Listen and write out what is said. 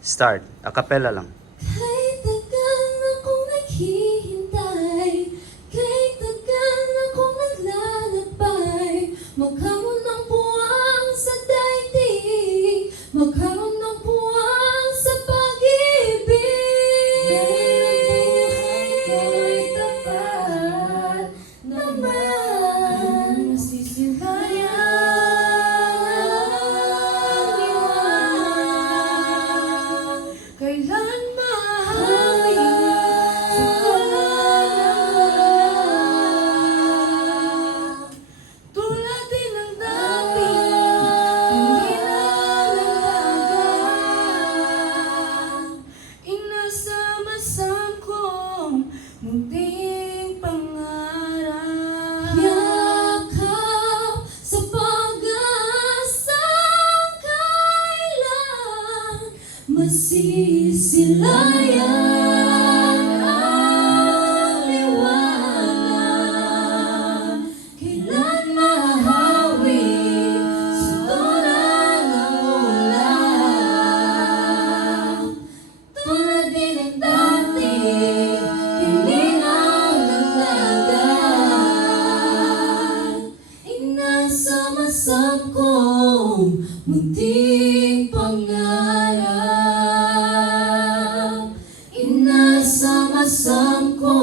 Start. A cappella lang. Kahit tagal akong naghihintay, kahit tagal akong naglalakbay, magkaroon ng buwang sa daigdig, magkaroon ng buwang sa pag-ibig. Buhay ko'y tapat naman, nasisilayan. Kailan mahawi sa kalagayan, tulad din ng dati, nilalagdagan, inasam-asam kong munting pangarap. Yakap sa pag-asang kailan masisilayan ang liwanag. Kailan mahahawi sa tulad ng ulan, tulad din ng dati, hilinaw ng dagat, inasam-asam kong munting pangarap, inasam-asam ko.